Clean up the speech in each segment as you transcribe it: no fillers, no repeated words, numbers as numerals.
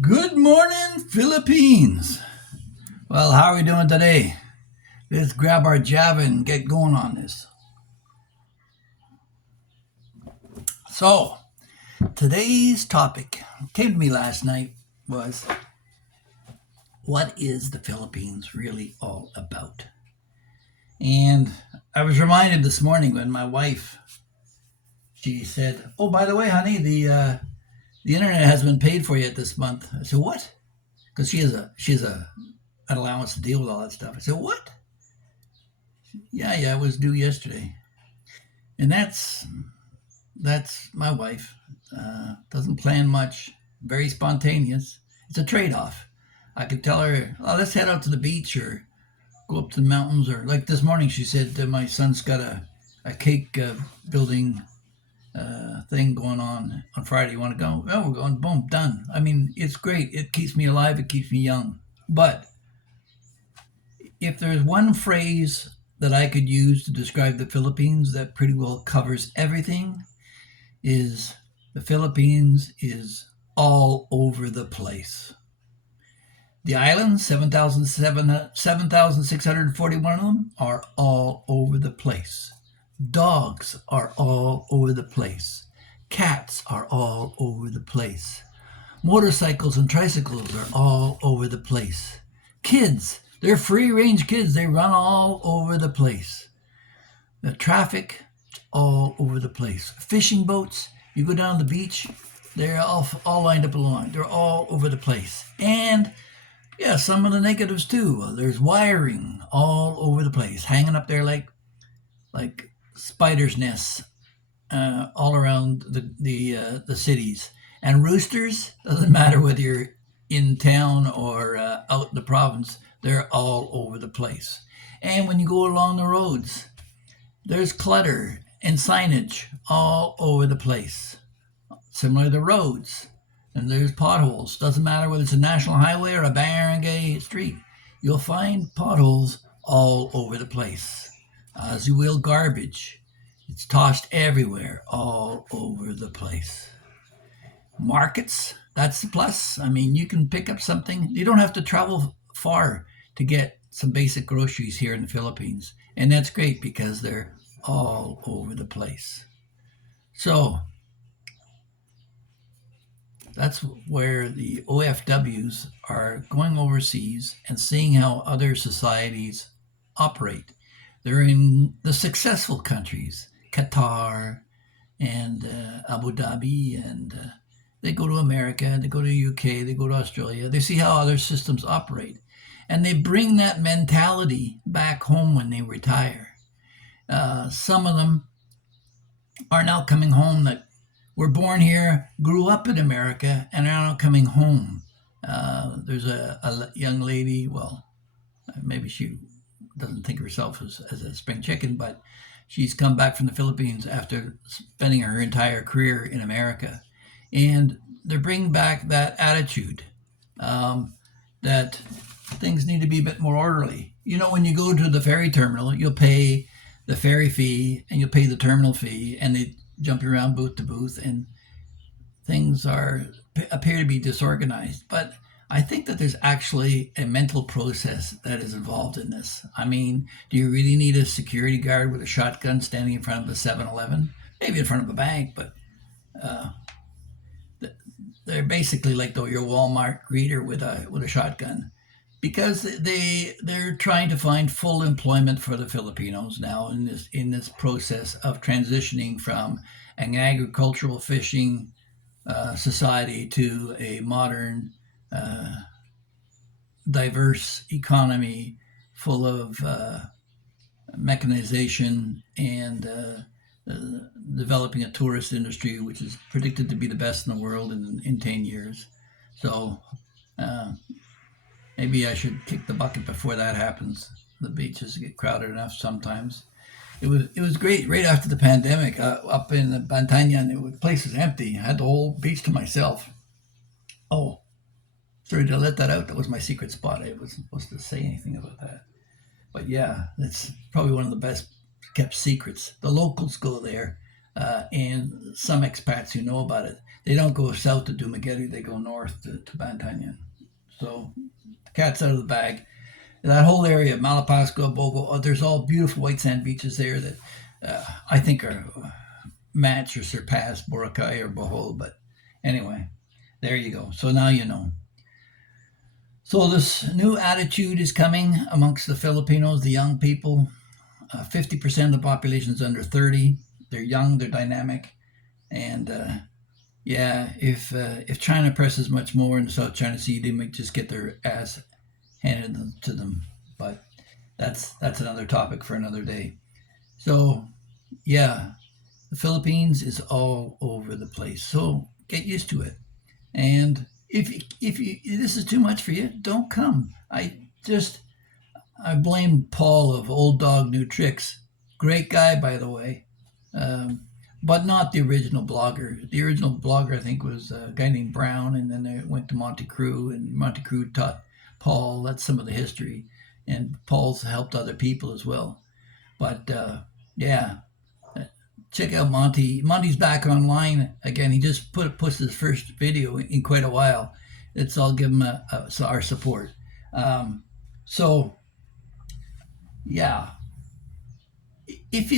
Good morning, Philippines. Well, how are we doing today? Let's grab our Java and get going on this. So, today's topic came to me last night was what is the Philippines really all about? And I was reminded this morning when my wife she said, "Oh, by the way, honey, the internet has been paid for yet this month." I said, "What?" Because she has a an allowance to deal with all that stuff. I said, "What?" Yeah, it was due yesterday. And that's my wife. Doesn't plan much, very spontaneous. It's a trade off. I could tell her, oh, let's head out to the beach or go up to the mountains. Or like this morning, she said, my son's got a cake building thing going on Friday. You want to go? Oh, we're going. Boom, done. I mean, it's great. It keeps me alive. It keeps me young. But if there's one phrase that I could use to describe the Philippines that pretty well covers everything, is the Philippines is all over the place. The islands, 7,641 of them, are all over the place. Dogs are all over the place. Cats are all over the place. Motorcycles and tricycles are all over the place. Kids, they're free range kids. They run all over the place. The traffic, all over the place. Fishing boats, you go down the beach, they're all lined up along. They're all over the place. And yeah, some of the negatives too. There's wiring all over the place, hanging up there like spiders' nests all around the cities. And roosters, doesn't matter whether you're in town or out in the province, they're all over the place. And when you go along the roads, there's clutter and signage all over the place. Similar to roads, and there's potholes. Doesn't matter whether it's a national highway or a barangay street. You'll find potholes all over the place. As you will garbage. It's tossed everywhere, all over the place. Markets, that's the plus. I mean, you can pick up something. You don't have to travel far to get some basic groceries here in the Philippines. And that's great because they're all over the place. So that's where the OFWs are going overseas and seeing how other societies operate. They're in the successful countries, Qatar and Abu Dhabi, and they go to America, they go to UK, they go to Australia. They see how other systems operate, and they bring that mentality back home when they retire. Some of them are now coming home that were born here, grew up in America, and are now coming home. There's a young lady, well, maybe she doesn't think of herself as a spring chicken, but she's come back from the Philippines after spending her entire career in America. And they're bringing back that attitude that things need to be a bit more orderly. You know, when you go to the ferry terminal, you'll pay the ferry fee and you'll pay the terminal fee, and they jump you around booth to booth, and things appear to be disorganized. But I think that there's actually a mental process that is involved in this. I mean, do you really need a security guard with a shotgun standing in front of a 7-Eleven? Maybe in front of a bank, but uh, they're basically like your Walmart greeter with a shotgun because they're trying to find full employment for the Filipinos now in this process of transitioning from an agricultural fishing society to a modern, uh, diverse economy full of mechanization and developing a tourist industry, which is predicted to be the best in the world in 10 years. So uh, maybe I should kick the bucket before that happens. The beaches get crowded enough sometimes. It was great right after the pandemic up in Bantayan. The place was empty. I had the whole beach to myself. Oh, sorry, did I let that out? That was my secret spot. I wasn't supposed to say anything about that. But yeah, it's probably one of the best kept secrets. The locals go there. and some expats who know about it, they don't go south to Dumaguete, they go north to Bantanyan. So the cat's out of the bag. That whole area, Malapascua, Bogo, there's all beautiful white sand beaches there that I think are match or surpass Boracay or Bohol. But anyway, there you go. So now you know. So this new attitude is coming amongst the Filipinos, the young people. 50% of the population is under 30. They're young, they're dynamic, and yeah, if China presses much more in the South China Sea, they might just get their ass handed to them. But that's another topic for another day. So yeah, the Philippines is all over the place. So get used to it. And if this is too much for you, don't come. I blame Paul of Old Dog New Tricks. Great guy, by the way, but not the original blogger. The original blogger, I think, was a guy named Brown, and then they went to Monte Cruz, and Monte Cruz taught Paul. That's some of the history, and Paul's helped other people as well. But yeah, check out Monty. Monty's back online again. He just puts his first video in quite a while. I'll give him our support. So yeah, if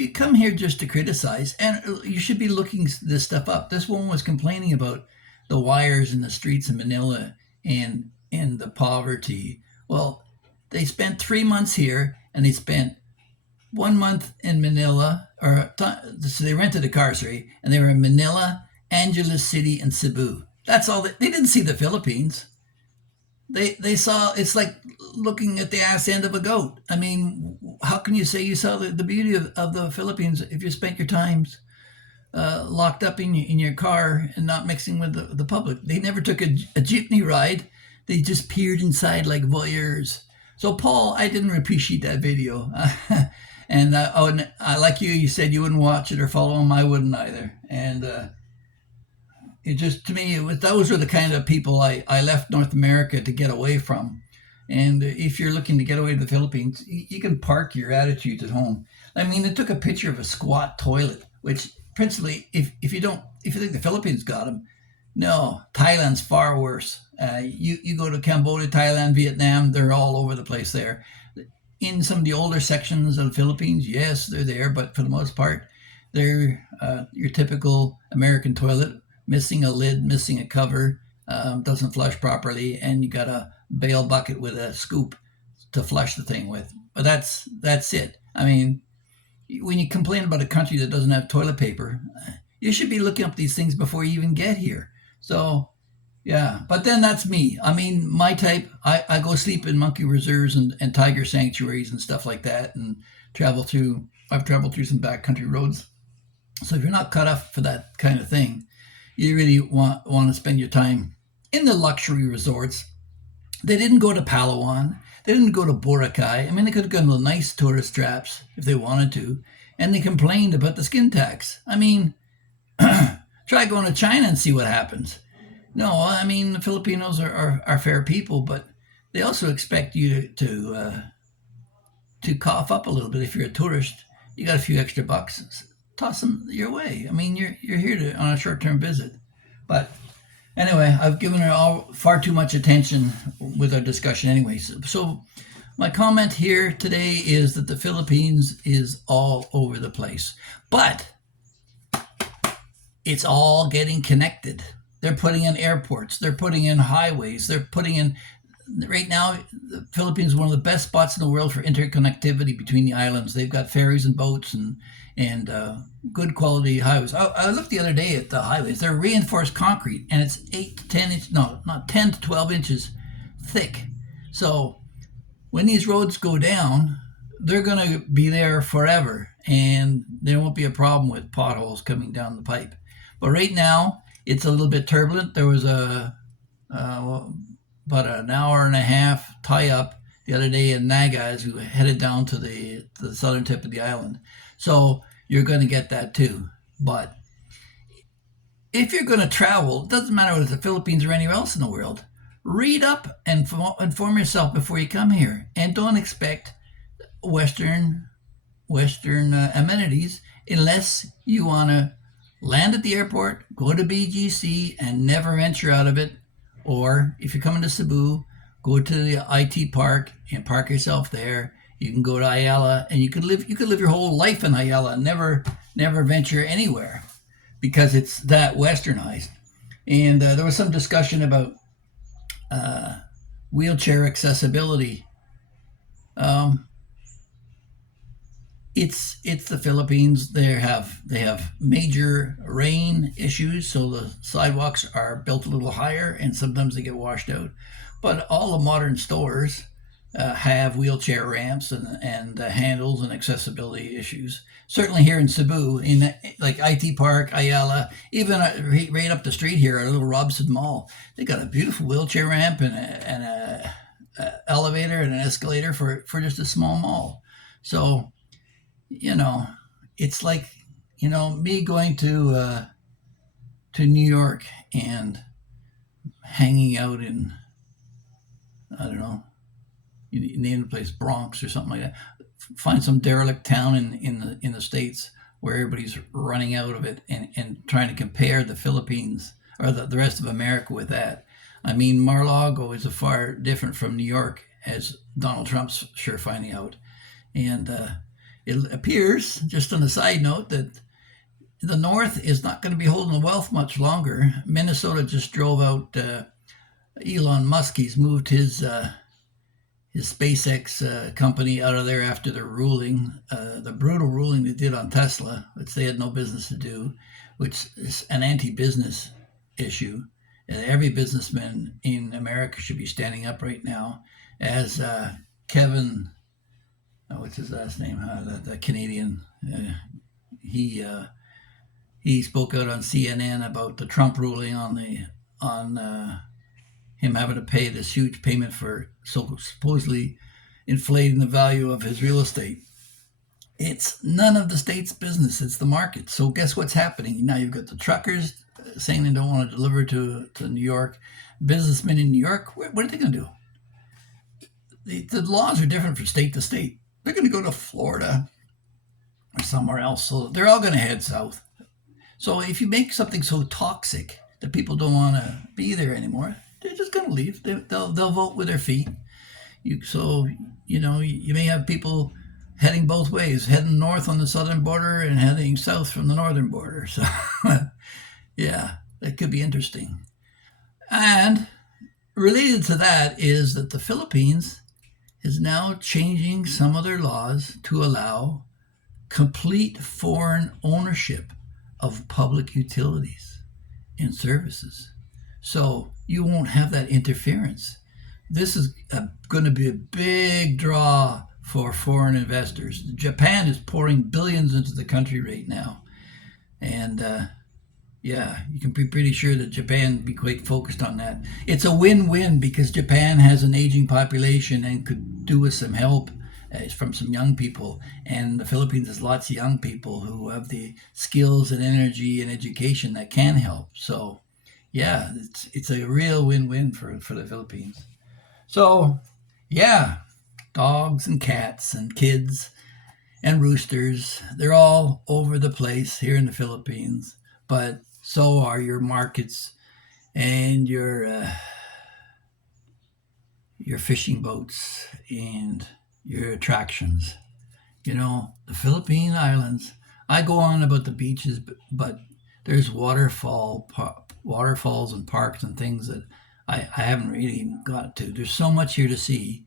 you come here just to criticize, and you should be looking this stuff up. This woman was complaining about the wires in the streets of Manila and the poverty. Well, they spent 3 months here, and they spent 1 month in Manila, so they rented a car, sorry, and they were in Manila, Angeles City, and Cebu. That's all. They didn't see the Philippines. They saw, it's like looking at the ass end of a goat. I mean, how can you say you saw the beauty of the Philippines if you spent your times locked up in your car and not mixing with the public? They never took a jeepney ride. They just peered inside like voyeurs. So Paul, I didn't appreciate that video. And I like you said you wouldn't watch it or follow him. I wouldn't either. And it just, to me, those were the kind of people I left North America to get away from. And if you're looking to get away to the Philippines, you can park your attitudes at home. I mean, they took a picture of a squat toilet, which principally, if you think the Philippines got them, no, Thailand's far worse. You go to Cambodia, Thailand, Vietnam, they're all over the place there. In some of the older sections of the Philippines, yes, they're there, but for the most part, they're your typical American toilet, missing a lid, missing a cover, doesn't flush properly, and you got a bale bucket with a scoop to flush the thing with. But that's it. I mean, when you complain about a country that doesn't have toilet paper, you should be looking up these things before you even get here. So, yeah, but then that's me. I mean, my type, I go sleep in monkey reserves and tiger sanctuaries and stuff like that, and I've traveled through some backcountry roads. So if you're not cut off for that kind of thing, you really want to spend your time in the luxury resorts. They didn't go to Palawan. They didn't go to Boracay. I mean, they could have gone to nice tourist traps if they wanted to. And they complained about the skin tax. I mean, try going to China and see what happens. No, I mean, the Filipinos are fair people, but they also expect you to cough up a little bit if you're a tourist. You got a few extra bucks, toss them your way. I mean, you're here on a short-term visit. But anyway, I've given her all far too much attention with our discussion anyway. So my comment here today is that the Philippines is all over the place. But it's all getting connected. They're putting in airports. They're putting in highways. They're putting in, right now, the Philippines is one of the best spots in the world for interconnectivity between the islands. They've got ferries and boats and good quality highways. I looked the other day at the highways. They're reinforced concrete, and it's 8 to 10 inches, no, not 10 to 12 inches thick. So when these roads go down, they're going to be there forever, and there won't be a problem with potholes coming down the pipe. But right now, it's a little bit turbulent. There was about an hour and a half tie-up the other day in Nagas, who headed down to the southern tip of the island. So you're going to get that too. But if you're going to travel, it doesn't matter whether it's the Philippines or anywhere else in the world, read up and inform yourself before you come here. And don't expect Western amenities unless you want to land at the airport, go to BGC, and never venture out of it. Or if you're coming to Cebu, go to the IT park and park yourself there. You can go to Ayala, and you could live your whole life in Ayala and never venture anywhere because it's that westernized. And there was some discussion about wheelchair accessibility. Um, it's the Philippines. They have major rain issues, so the sidewalks are built a little higher, and sometimes they get washed out. But all the modern stores have wheelchair ramps and handles and accessibility issues. Certainly here in Cebu, in like IT Park, Ayala, even right up the street here at Little Robson Mall, they got a beautiful wheelchair ramp and a elevator and an escalator for just a small mall. So you know, it's like me going to New York and hanging out in, I don't know, you name the place, Bronx or something like that. Find some derelict town in the states where everybody's running out of it and trying to compare the Philippines or the rest of America with that. I mean, Mar-a-Lago is a far different from New York, as Donald Trump's sure finding out. And it appears, just on a side note, that the North is not going to be holding the wealth much longer. Minnesota just drove out Elon Musk. He's moved his SpaceX company out of there after the ruling, the brutal ruling they did on Tesla, which they had no business to do, which is an anti-business issue. And every businessman in America should be standing up right now, as Kevin, what's his last name? The Canadian. He spoke out on CNN about the Trump ruling on him having to pay this huge payment for supposedly inflating the value of his real estate. It's none of the state's business. It's the market. So guess what's happening? Now you've got the truckers saying they don't want to deliver to New York. Businessmen in New York, what are they going to do? The laws are different from state to state. They're going to go to Florida or somewhere else. So they're all going to head south. So if you make something so toxic that people don't want to be there anymore, they're just going to leave. They'll vote with their feet. You may have people heading both ways, heading north on the southern border and heading south from the northern border. So, yeah, that could be interesting. And related to that is that the Philippines is now changing some of their laws to allow complete foreign ownership of public utilities and services. So you won't have that interference. This is going to be a big draw for foreign investors. Japan is pouring billions into the country right now. And you can be pretty sure that Japan will be quite focused on that. It's a win-win because Japan has an aging population and could do with some help from some young people. And the Philippines has lots of young people who have the skills and energy and education that can help. So, yeah, it's a real win-win for the Philippines. So, yeah, dogs and cats and kids and roosters, they're all over the place here in the Philippines. But so are your markets and your fishing boats and your attractions. The Philippine Islands. I go on about the beaches, but there's waterfalls and parks and things that I haven't really got to. There's so much here to see.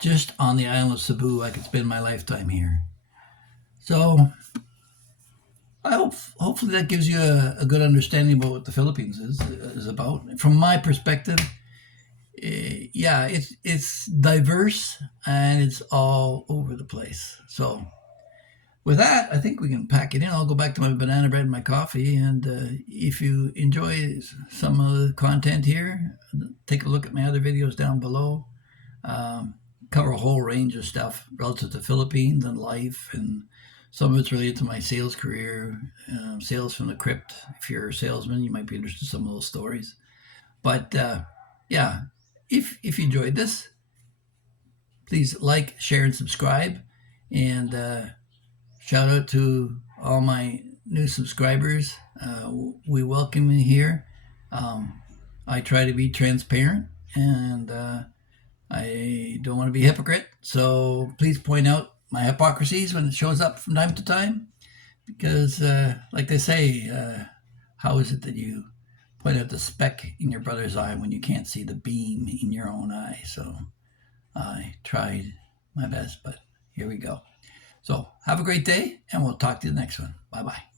Just on the island of Cebu, I could spend my lifetime here. So hopefully that gives you a good understanding about what the Philippines is about. From my perspective, it's diverse and it's all over the place. So with that, I think we can pack it in. I'll go back to my banana bread and my coffee. And if you enjoy some of the content here, take a look at my other videos down below. Cover a whole range of stuff relative to Philippines and life, and some of it's related to my sales career, sales from the crypt. If you're a salesman, you might be interested in some of those stories. But if you enjoyed this, please like, share, and subscribe. And shout out to all my new subscribers. We welcome you here. I try to be transparent, and I don't want to be a hypocrite. So please point out my hypocrisies when it shows up from time to time, because, like they say, how is it that you point out the speck in your brother's eye when you can't see the beam in your own eye? So I tried my best, but here we go. So have a great day, and we'll talk to you the next one. Bye bye.